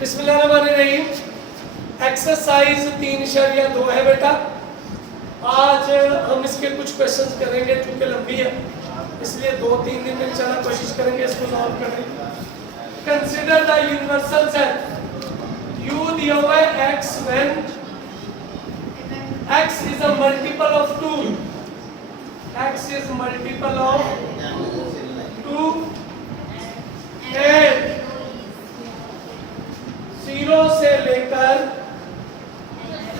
बिस्मिल्लाहिर्रहमानिर्रहीम। एक्सरसाइज 3.2 है बेटा। आज हम इसके कुछ क्वेश्चंस करेंगे, चूंकि लंबी है इसलिए 2-3 दिन में इंशाल्लाह कोशिश करेंगे इसको सॉल्व करने की। Consider the universal set u दिया हुआ है x when x is a multiple of 2, x is multiple of 2 and 0 से लेकर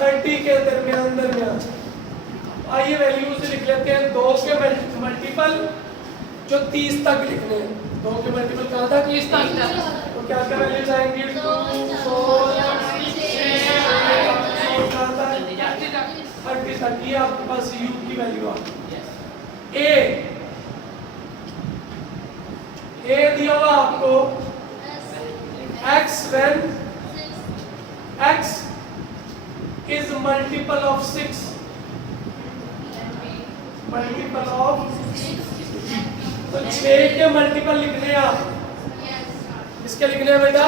30 के दरमियान। आइए वैल्यूज लिख लेते हैं। 2 के मल्टीपल जो 30 तक लिखने हैं। 2 के मल्टीपल कहाँ तक? 30 तक। तो क्या क्या वैल्यूज आएंगी? 2 4 30 तक। ये आपके पास u की वैल्यू आ गई। a दिया हुआ आपको x when x is multiple of 6, multiple of 6। तो 6 के मल्टीपल लिखने हैं आप। इसके लिखने हैं बेटा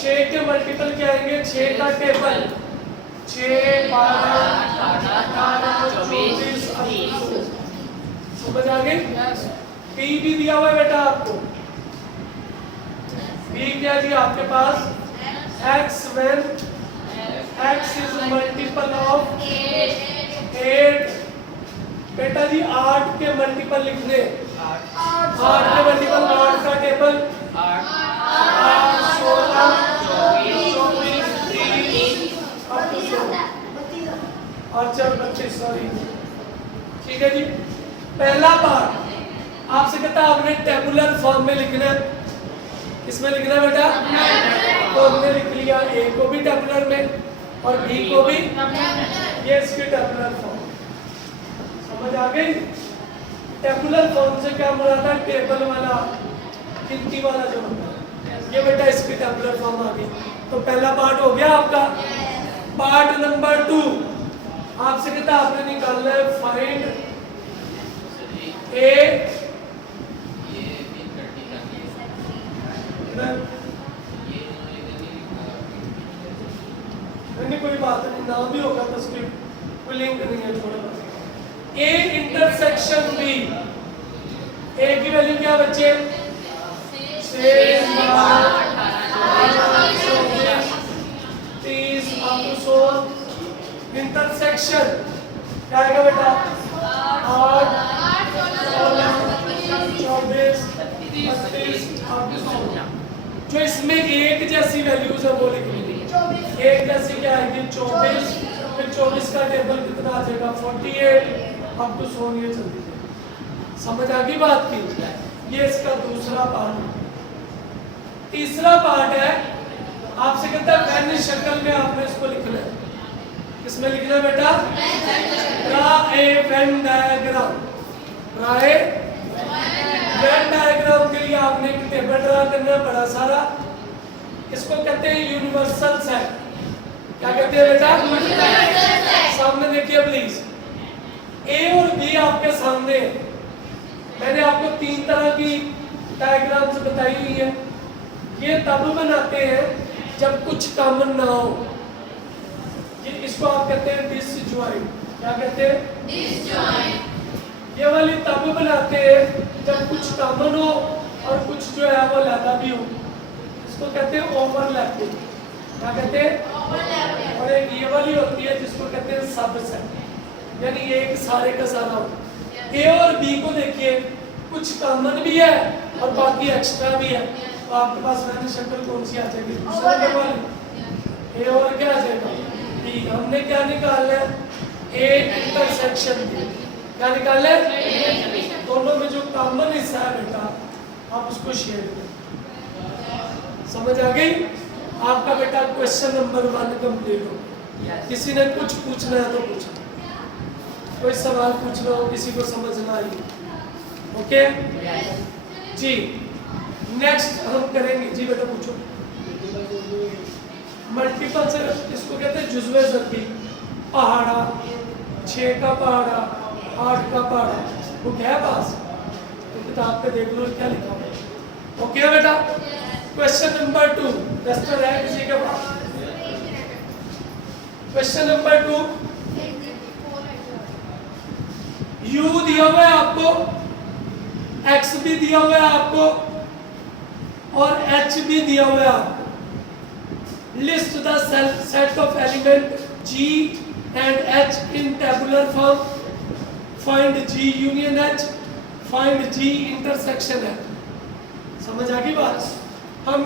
6 के मल्टीपल क्या आएंगे? 6 का टेबल 6 12 18 24 28। समझ आ गई? p भी दिया हुआ है बेटा आपको। p क्या जी आपके पास? x when x is multiple of 8। बेटा जी 8 के मल्टीपल लिखने। 8 के मल्टीपल 8 का टेबल 8 16 24 30 और 32। सॉरी, ठीक है जी। पहला पार्ट आपसे कहता है आपने टेबुलर फॉर्म में लिखना है। किसमें लिखना है बेटा? तो हमने लिख लिया a को भी टेबुलर में और b को भी। ये इसकी टेबुलर फॉर्म। समझ आ गई? टेबुलर फॉर्म से क्या मुराद है? टेबल वाला, गिनती वाला जो होता है। ये बेटा इसकी टेबुलर फॉर्म आ गई। तो पहला पार्ट हो गया आपका। पार्ट नंबर 2 आपसे कहता आपने निकालना है फाइंड a नहीं, कोई बात नहीं, नाम भी होगा तो उसकी कोई लिंक नहीं है। थोड़ा a इंटरसेक्शन b। a की वैल्यू क्या बच्चे? 6 30 इंटरसेक्शन क्या आएगा बेटा? 8 16 24 32। जो इसमें एक जैसी वैल्यूज है वो लिख लीजिए। एक जैसी क्या आएगी? 24। फिर 24 का टेबल कितना आ जाएगा? 48 अब तो 100 ये चलती है। समझ आ गई बात की? ये इसका दूसरा पार्ट है। तीसरा पार्ट है आपसे कहता है वेन शक्ल में आपने इसको लिखना है। किसमें लिखना है बेटा? Draw a Venn diagram. Draw a Venn diagram के लिए आपने एक टेबल ड्रा करना है बड़ा सारा। इसको कहते हैं यूनिवर्सल सेट। क्या कहते हैं बेटा? सामने देखिए प्लीज। ए और बी आपके सामने है। मैंने आपको 3 तरह की डायग्राम्स बताई हुई है। ये तब बनाते हैं जब कुछ कॉमन ना हो। ये इसको आप कहते हैं डिसजॉइंट। क्या कहते हैं? डिसजॉइंट। ये वाली तब बनाते हैं जब कुछ कॉमन हो और कुछ जो है वो अलग भी हो। इसको कहते हैं ओवरलैपिंग। क्या कहते हैं? ओवरलैपिंग। और एक ये वाली होती है जिसको कहते हैं सबसेट, यानी एक सारे का सारा हो। ए और बी को देखिए, कुछ कॉमन भी है और बाकी एक्स्ट्रा भी है। तो आपके पास वैन शक्ल कौन सी आ जाएगी? दूसरा नंबर वाली। ए और क्या आ जाएगा? बी। हमने क्या निकालना है? A intersection B. क्या निकालना है? दोनों में जो कॉमन हिस्सा है बेटा आप उसको शेयर करें। समझ आ गई? आपका बेटा क्वेश्चन नंबर 1 कंप्लीट हो। किसी ने कुछ पूछना है तो पूछो, कोई सवाल पूछना हो, किसी को समझना आई। ओके जी। नेक्स्ट हम करेंगे जी। बेटा पूछो। मल्टीपल से इसको कहते हैं जुज़वे ज़रबी। पहाड़ा, 6 का पहाड़ा, 8 का पहाड़ा। बुक है पास तो किताब पे देख लो क्या लिखा हुआ है। ओके बेटा? क्वेश्चन नंबर 2 डस्टर है किसी के पास? क्वेश्चन नंबर 2 u दिया हुआ है आपको, x भी दिया हुआ है आपको और h भी दिया हुआ है आपको। List the set of element g and h in tabular form. Find g union h, find g intersection h. समझ आ गई बात? हम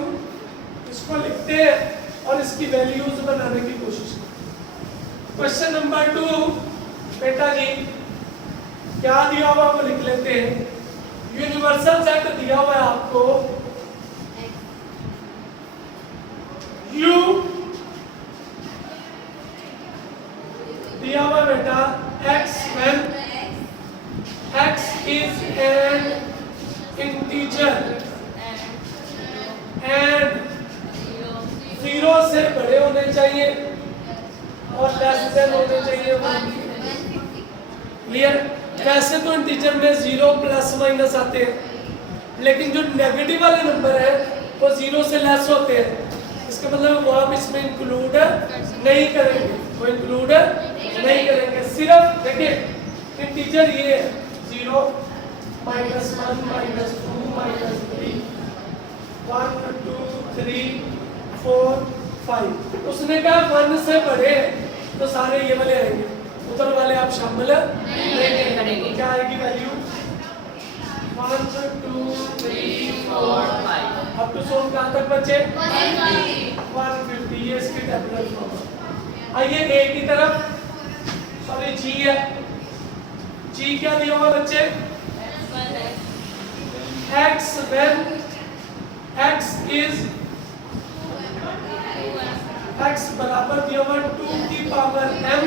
इसको लिखते हैं और इसकी वैल्यूज बनाने की कोशिश करते हैं। क्वेश्चन नंबर 2 बेटा जी क्या दिया हुआ वो लिख लेते हैं। यूनिवर्सल सेट दिया हुआ है आपको u दिया हुआ बेटा x when x is an integer and 0 से बड़े होने चाहिए और लेस देन होने चाहिए 1। क्लियर? वैसे तो इंटीजर में 0 प्लस माइनस आते हैं, लेकिन जो नेगेटिव वाले नंबर है वो 0 से लेस होते हैं। इसका मतलब वो आप इसमें इंक्लूड नहीं करेंगे, वो इंक्लूड नहीं करेंगे। सिर्फ देखिए इंटीजर ये है 0 -1 -2 -3 1 2 3 4 5। उसने कहा 1 से बड़े तो सारे ये वाले आएंगे, उधर वाले आप शामिल नहीं करेंगे। क्या आएगी वैल्यू? 1 2 3 4 5 अब तो सोम कहाँ तक बचे? 150। ये इसकी टेबुलर फॉर्म। आइए ए की तरफ, सॉरी जी है। जी क्या दिया हुआ बच्चे? x when x is x बराबर दिया हुआ 2 की पावर m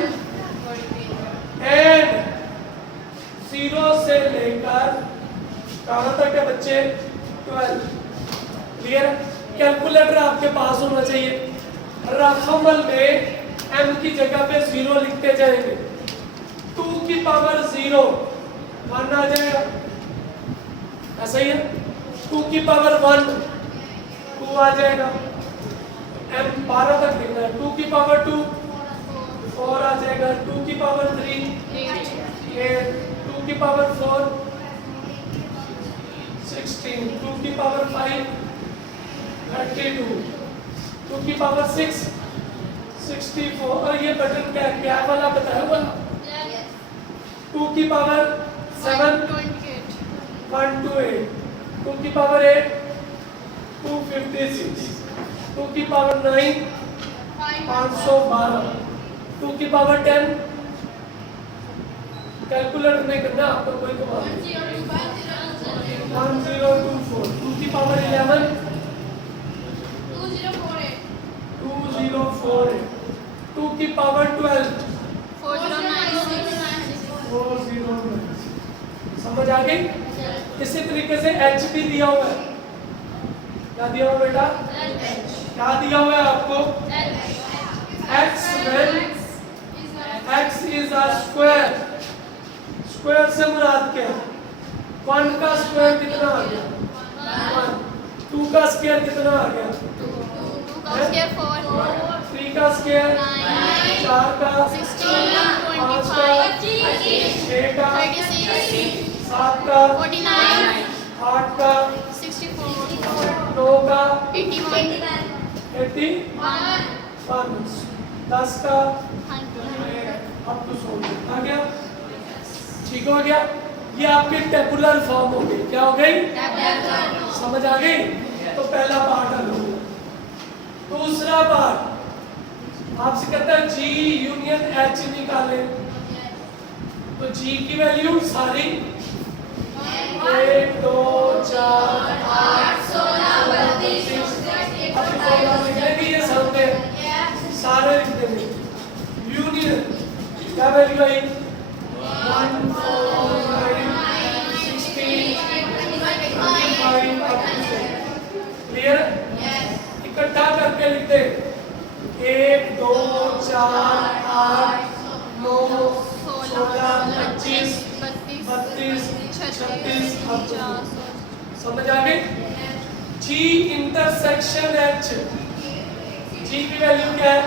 एंड 0 से लेकर कहां तक है बच्चे? 12। क्लियर? कैलकुलेटर आपके पास होना चाहिए। रकमल में m की जगह पे 0 लिखते जाएंगे। 2 की पावर 0 1 आ जाएगा, ऐसा ही है। 2 की पावर 1 2 आ जाएगा। m 12 तक लिखना है। 2 की पावर 2 4 आ जाएगा। 2 की पावर 3 8 2 की पावर 4 16 2 की पावर 5 32 2 की पावर 6 64। और ये बटन क्या वाला बताया हुआ? 2 की पावर 7 128 2 की पावर 8 256 2 की पावर 9 512 2 की पावर 10 कैलकुलेटर नहीं करना आपको कोई कमाल 1024 2 की पावर 11 2048 2 की पावर 12 409। समझ आ गई? इसी तरीके से h भी दिया हुआ है। क्या दिया हुआ बेटा? क्या दिया हुआ है आपको? x when x is a square। Square से मुराद क्या है? 1 का स्क्वायर कितना आ गया? 1। 2 का स्क्वायर कितना आ गया? 3 का स्क्वायर 4 का 5 का 6 का 7 का 8 का 9 का 81 10 का अब तो 100 आ गया। ठीक हो गया? ये आपकी टेबुलर फॉर्म हो गई। क्या हो गई? समझ आ गई? तो पहला पार्ट हल हो गया। दूसरा पार्ट आपसे कहता है G यूनियन H निकाले। तो G की वैल्यू सारी 1 2 4 8 16 32 ये सामने सारे लिख देंगे। यूनियन क्या value I? 1 4 9 16 25 up to 6। Clear? इकट्ठा करके लिखते 1 2 4 8 9 16 25 32 36 समझ आ गई? G इंटरसेक्शन H, G की वैल्यू क्या है?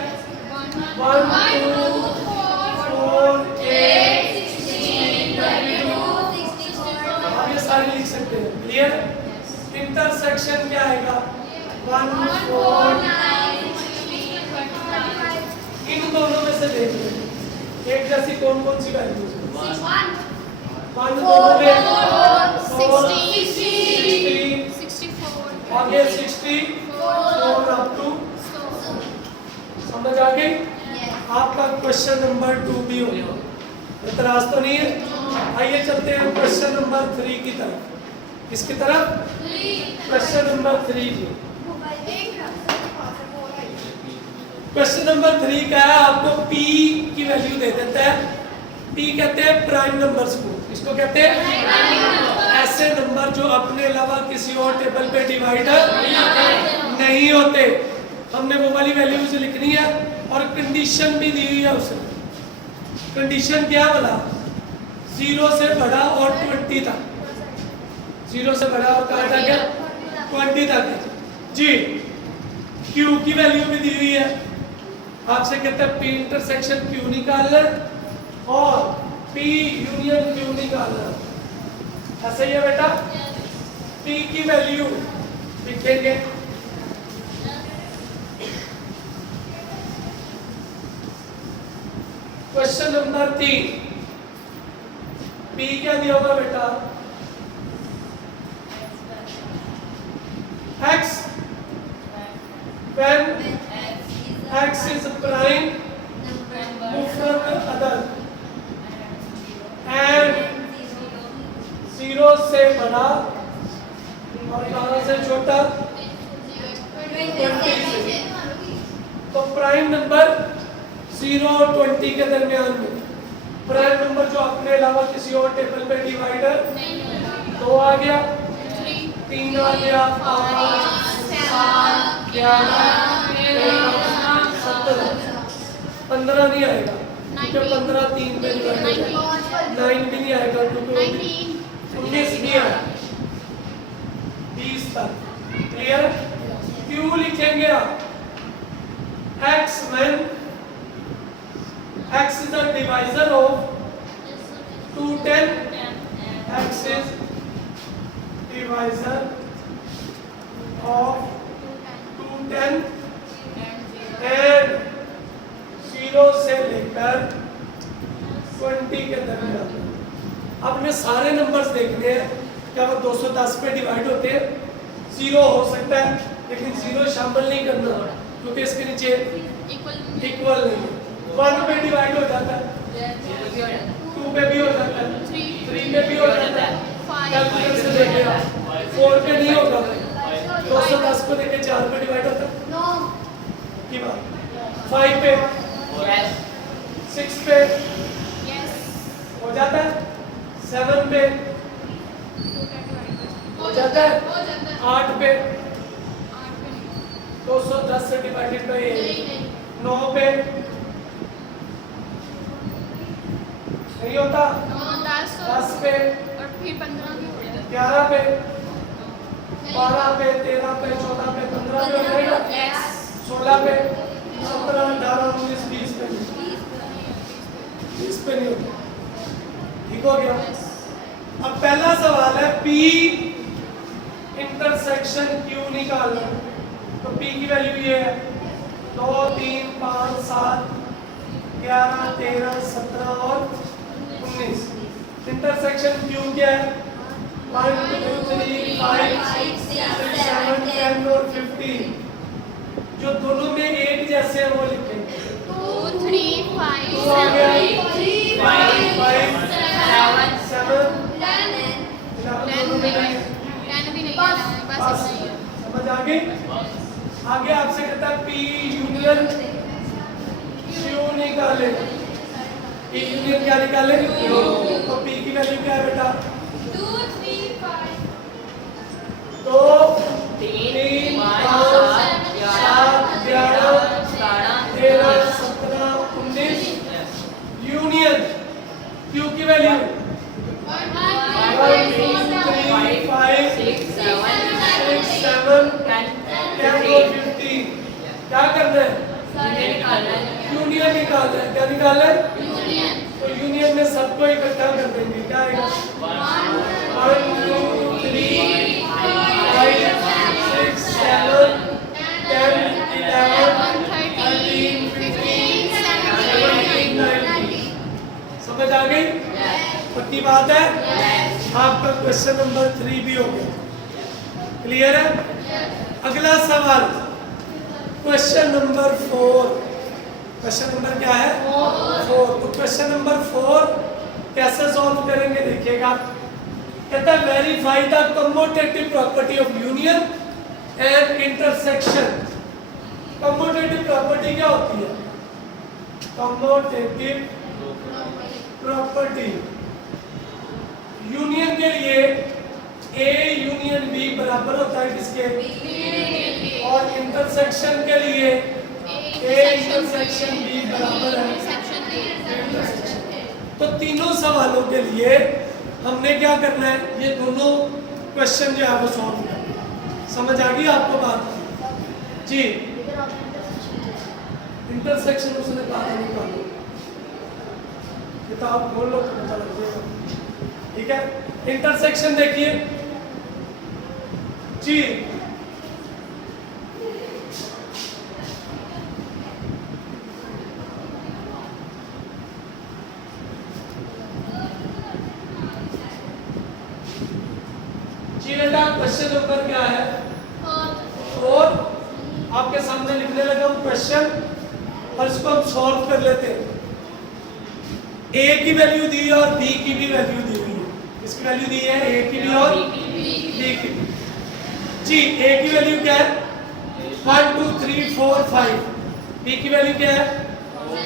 1 2 4 8 आप ये सारे लिख सकते हैं। क्लियर? इंटरसेक्शन क्या आएगा? 1 4 इन दोनों में से देख लो एक जैसी कौन कौन सी वैल्यू है? 1 दोनों में 64 आगे 64 अप टू समझ आ गई? आपका क्वेश्चन नंबर 2 भी हो गया, इतराज तो नहीं है? आइए चलते हैं क्वेश्चन नंबर 3 की तरफ। किसकी तरफ? क्वेश्चन नंबर 3 की। क्वेश्चन नंबर 3 का है, आपको P की वैल्यू दे देता है। P कहते हैं प्राइम नंबर्स को। इसको कहते हैं ऐसे नंबर जो अपने अलावा किसी और टेबल पे डिवाइडर नहीं होते। हमने वो वाली वैल्यूज लिखनी है और कंडीशन भी दी हुई है उसमें। कंडीशन क्या बोला? 0 से बड़ा और 20 तक। 0 से बड़ा और कहाँ तक है? 20 तक है जी। Q की वैल्यू भी दी हुई है। आपसे कहते हैं P इंटरसेक्शन Q निकालना और P यूनियन Q निकालना। ऐसा ही है बेटा? P की वैल्यू लिखेंगे क्वेश्चन नंबर 3। P क्या दिया होगा बेटा? X when X is prime Mufrad other and 0 से बड़ा और कहाँ से छोटा? 20 से। तो प्राइम नंबर 0 और 20 के दरमियान में प्राइम नंबर जो अपने अलावा किसी और टेबल पे डिवाइडर 2 आ गया, 3 आ गया, 5 7 11 17 15 नहीं आएगा क्योंकि 15 3 पे डिवाइड हो जाएगा। 9 भी नहीं आएगा क्योंकि 19 भी आएगा 20 तक। क्लियर? Q लिखेंगे आप X when X is the divisor of 210. X is divisor of 210 and 0 से लेकर 20 के दरमियान। आपने सारे नंबर्स देखने हैं, क्या वो 210 पे डिवाइड होते हैं? 0 हो सकता है लेकिन 0 शामिल नहीं करना क्योंकि इसके नीचे इक्वल नहीं है। 1 पे डिवाइड हो जाता है, 2 पे भी हो जाता है, 3 पे भी हो जाता है, कैलकुलेटर से देखिए आप 4 पे नहीं होगा। 210 को देखे 4 पे डिवाइड होता है की बात। 5 पे 6 पे हो जाता है, 7 पे हो जाता है, 8 पे 210 से डिवाइडेड बाय 9 पे नहीं होता, 10 पे और फिर 15 भी हो जाता 11 पे 12 पे 13 पे 14 पे 15 पे हो जाएगा, 16 पे 17 18 19 20 पे 20 पे नहीं होता। ठीक हो गया? अब पहला सवाल है P इंटरसेक्शन Q निकालना। तो P की वैल्यू ये है 2 3 5 7 11 13 17 और 19। इंटरसेक्शन Q क्या है? 1 2 3 5 6 7 10 और 15। जो दोनों में एक जैसे हैं वो लिखेंगे। 2 3 5 2 आ गया, 5 7 10 भी नहीं है, बस इतना ही है। समझ आ गई? आगे आपसे कहता है P यूनियन Q निकाले। P यूनियन क्या निकाले? तो P की वैल्यू क्या है बेटा? 2 3 5 2 3 5 7 11 13 17 19 यूनियन Q की वैल्यू 1 2 3 5 6 7 क्या करना है? यूनियन निकालना है। क्या निकालना है? तो यूनियन में सबको इकट्ठा कर देंगे। क्या आएगा? 1 2 3 5 6 7 10 11 13 15 17 19। समझ आ गई? पक्की बात है? आपका क्वेश्चन नंबर 3 भी हो गया। क्लियर है? अगला सवाल क्वेश्चन नंबर 4। क्वेश्चन नंबर क्या है? 4। तो क्वेश्चन नंबर 4 कैसे सॉल्व करेंगे देखिएगा। कहता है verify the commutative property of union and intersection. Commutative property क्या होती है? कम्यूटेटिव प्रॉपर्टी यूनियन के लिए ए यूनियन बी बराबर होता है किसके? और इंटरसेक्शन के लिए ए इंटरसेक्शन बी बराबर है इंटरसेक्शन। तो तीनों सवालों के लिए हमने क्या करना है? ये दोनों क्वेश्चन जो है वो सॉल्व करना है। समझ आ गई आपको बात जी? इंटरसेक्शन उसने कहा था निकालो, किताब खोल लो तो पता लग जाएगा। ठीक है, इंटरसेक्शन देखिए जी। जी बेटा क्वेश्चन नंबर क्या है? 4। आपके सामने लिखने लगा हूं क्वेश्चन और इसको हम सॉल्व कर लेते हैं। ए की वैल्यू दी है और बी की भी वैल्यू दी हुई है। इसकी वैल्यू दी है ए की भी और बी की भी। जी ए की वैल्यू क्या है? 1 2 3 4 5। बी की वैल्यू क्या है?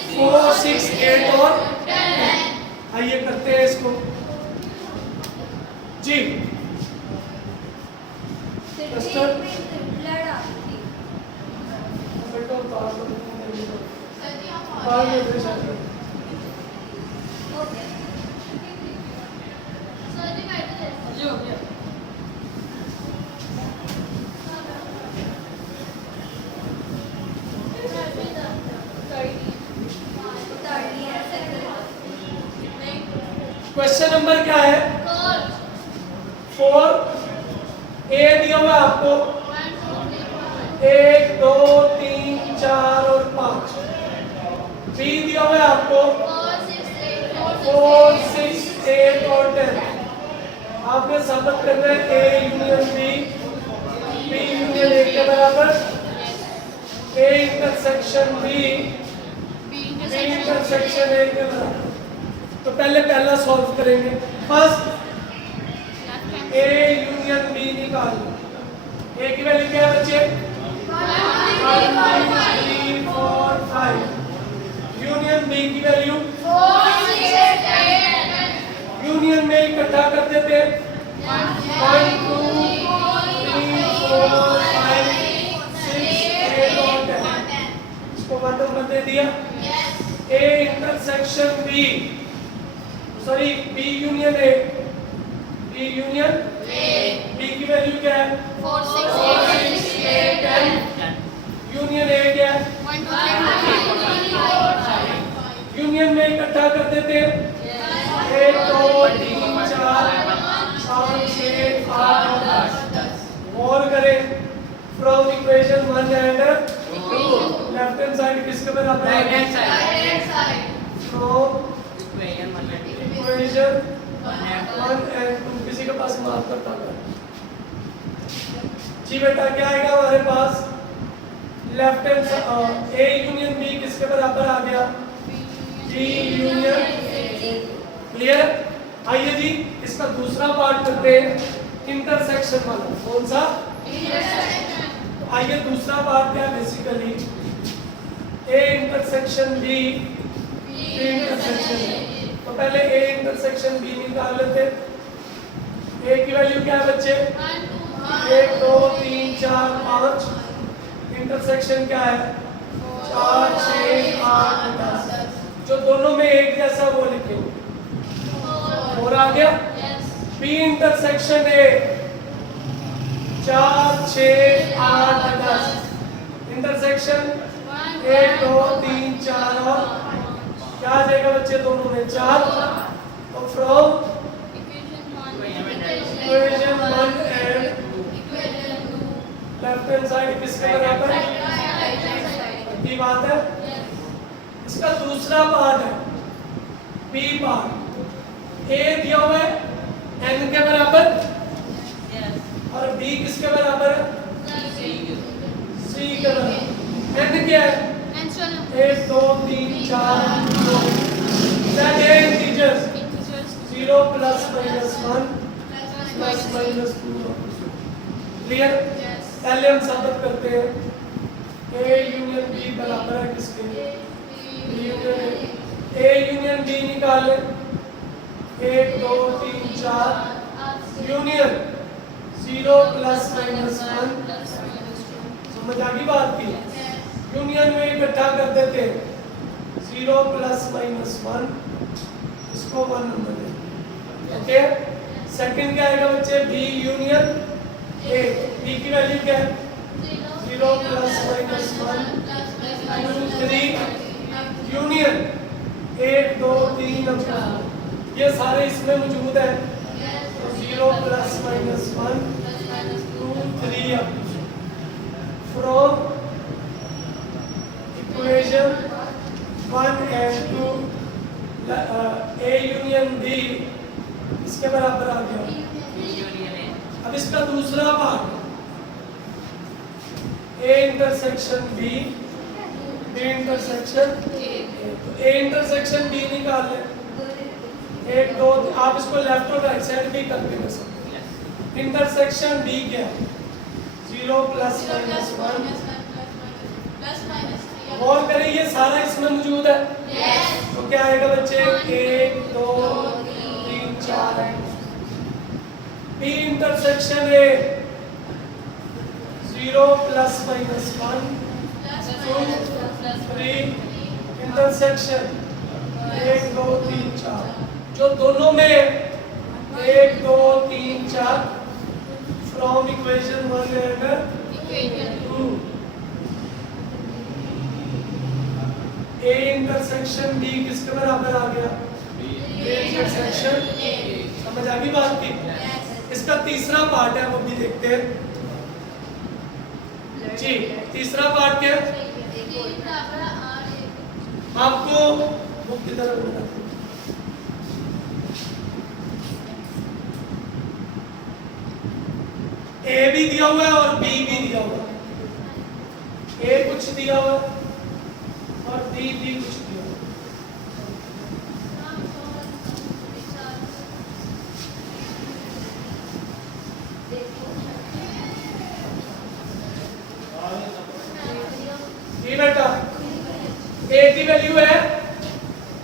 4 6 8 और 10। आइए करते हैं इसको जी। क्वेश्चन नंबर क्या है? 4। ए दिया हुआ आपको 1 2 3 4 और 5। बी दिया हुआ आपको 4 6 8 और 10। आपने साबित करना है A union B, B union A के बराबर, A intersection B, B intersection A के बराबर। तो पहले पहला सॉल्व करेंगे। फर्स्ट ए यूनियन बी निकाल लो। ए की वैल्यू क्या है बच्चे? 1 2 3 4 5। यूनियन बी की वैल्यू 4 6 8 यूनियन में इकट्ठा कर देते हैं 1 2 3 4 5 6 8 और 10। इसको 1 नंबर दे दिया। A intersection B, sorry B union A, B union A, B की वैल्यू क्या है? 4 6 8 10। यूनियन ए क्या है? 1 2 3 4 यूनियन में इकट्ठा कर देते हैं 1 2 3 4 5 6 8 और 10। और करें from equation 1 and 2। Left hand side किसके बराबर है? Right hand side from equation equation 1 and 2। किसी के पास मार्क करता है जी बेटा? क्या आएगा हमारे पास? Left hand A union B किसके बराबर आ गया? B union. क्लियर? आइए जी इसका दूसरा पार्ट करते हैं इंटरसेक्शन वाला। कौन सा? इंटरसेक्शन। आइए दूसरा पार्ट क्या है? Basically A intersection B, B intersection. तो पहले ए इंटरसेक्शन बी निकाल लेते। ए की वैल्यू क्या है बच्चे? 1 2 3 4 5। इंटरसेक्शन क्या है? 4 6 8 10। जो दोनों में एक जैसा वो लिखेंगे। और आ गया बी इंटरसेक्शन ए 4 6 8 10। इंटरसेक्शन 1 2 3 4 और क्या आ जाएगा बच्चे दोनों में 4 तो from equation 1 and left hand side किसके बराबर की बात है। इसका दूसरा पार्ट है बी पार्ट। ए दिया हुआ है n के बराबर और b किसके बराबर है c के बराबर। n क्या है 1 2 3 4 2 that a integers 0 plus minus 1 plus minus 2 clear. पहले हम साबित करते हैं a यूनियन b बराबर है किसके b union a union b निकाले 1 2 3 4 यूनियन 0 प्लस माइनस 1 समझ आ गई बात की। यूनियन में इकट्ठा कर देते हैं 0 प्लस माइनस 1 इसको 1 नंबर दे। ओके सेकंड क्या आएगा बच्चे बी यूनियन ए। बी की वैल्यू क्या है 0 प्लस माइनस 1 2 3 यूनियन 1 2 3 ये सारे इसमें मौजूद है तो 0 प्लस माइनस 1 2 3 अब from equation 1 and 2 A union B इसके बराबर आ गया। अब इसका दूसरा part A intersection B B intersection तो ए इंटरसेक्शन बी निकाल ले 1 2 आप इसको लेफ्ट और राइट साइड भी करके कर सकते हैं। इंटरसेक्शन बी क्या है 0 प्लस माइनस 1 और करें ये सारा इसमें मौजूद है तो क्या आएगा बच्चे 1 2 3 4 B intersection A 0 plus minus 1 2 3 intersection 1 2 3 4 जो दोनों में 1 2 3 4 from equation 1 and 2 A intersection B किसके बराबर आ गया ए इंटरसेक्शन समझ आ गई बात की। इसका तीसरा पार्ट है वो भी देखते हैं जी। तीसरा पार्ट क्या है आपको बुक की तरफ बताते हैं। ए भी दिया हुआ है और बी भी दिया हुआ है। ए कुछ दिया हुआ है और बी भी कुछ दिया हुआ है। ये बेटा ए की वैल्यू है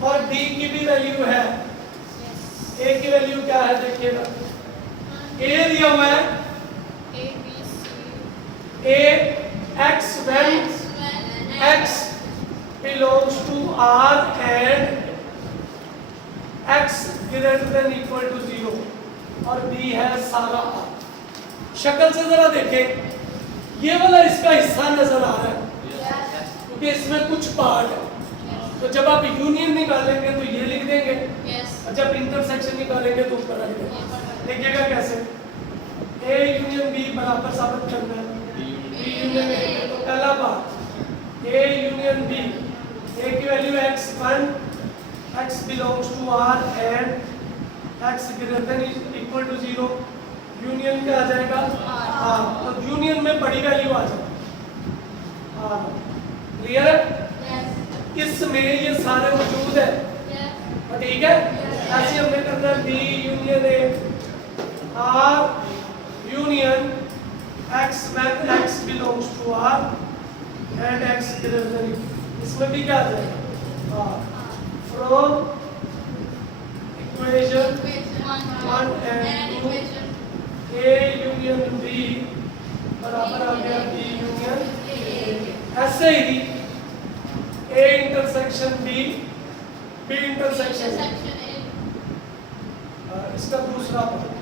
और बी की भी वैल्यू है। ए की वैल्यू क्या है देखिएगा ए दिया हुआ है A x when x belongs to R and x greater than equal to 0 और B है सारा R। शक्ल से जरा देखें ये वाला इसका हिस्सा नजर आ रहा है क्योंकि इसमें कुछ पार्ट है तो जब आप यूनियन निकालेंगे तो ये लिख देंगे और जब इंटरसेक्शन निकालेंगे तो ऊपर रख देंगे। देखिएगा कैसे A यूनियन B बराबर साबित करना है B यूनियन A तो पहला part A union B A की value x1 x belongs to R and x greater than equal to 0 union क्या आ जाएगा R तो यूनियन में बड़ी वैल्यू आ जाएगी R। क्लियर है इसमें ये सारे मौजूद है ठीक है। ऐसे हमने करना है B union A R union x when x belongs to R and x greater than इसमें भी क्या आ जाएगा from equation 1 and 2 A union B बराबर आ गया B union A। ऐसे ही A intersection B B intersection इसका दूसरा पार्ट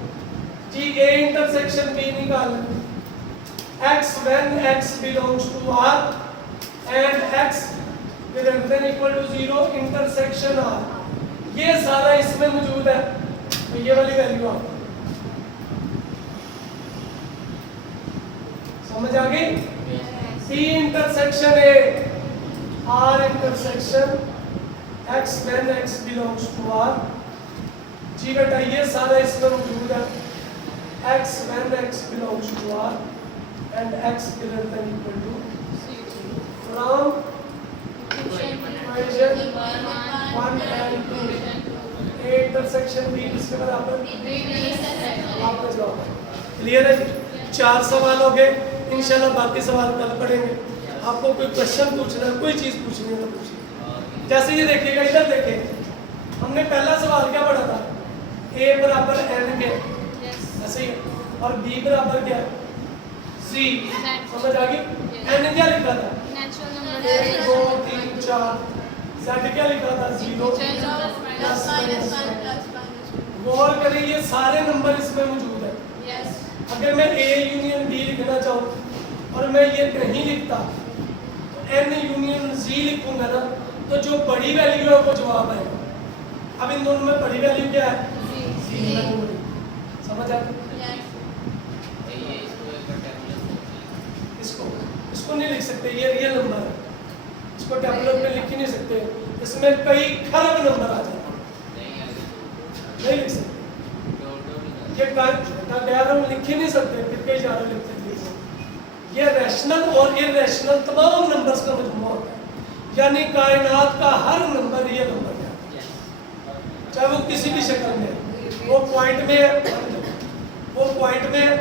जी A intersection B निकाल x when x belongs to R and x greater than equal to 0 intersection R, ये सारा इसमें मौजूद है। तो ये वाली वैल्यू आप समझ आ गई? P intersection A, R intersection x when x belongs to R, जी बेटा ये सारा इसमें मौजूद है। x when x belongs to R and x greater than equal to from equation 1 and 2 A intersection B किसके बराबर? आपका जवाब क्लियर है जी? 4 सवाल हो गए। इंशाल्लाह बाकी सवाल कल पढ़ेंगे। आपको कोई क्वेश्चन पूछना है, कोई चीज़ पूछनी है तो पूछिए। जैसे ये देखिएगा, इधर देखें, हमने पहला सवाल क्या पढ़ा था? A बराबर n के, ऐसे ही, और B बराबर क्या है? C। समझ आ गई? n क्या लिखा था? नेचुरल 1 2 3 4। Z क्या लिखा था? 0 गौर करें, ये सारे नंबर इसमें मौजूद है। अगर मैं A यूनियन B लिखना चाहूँ और मैं ये नहीं लिखता तो N यूनियन Z लिखूंगा ना, तो जो बड़ी वैल्यू है वो जवाब आएगा। अब इन दोनों में बड़ी वैल्यू क्या है? समझ आ गई? इसको नहीं लिख सकते, ये रियल नंबर है, इसको टेबलेट में लिख ही नहीं सकते। इसमें कई खरब नंबर आ जाते हैं, नहीं लिख सकते। ये डायग्राम लिख ही नहीं सकते, फिर कई ज़्यादा लिखते हैं। ये रैशनल और इरैशनल तमाम नंबर्स का मजमूआ होता है, यानी कायनात का हर नंबर रियल नंबर है, चाहे वो किसी भी शक्ल में है। वो पॉइंट में है, वो पॉइंट में है,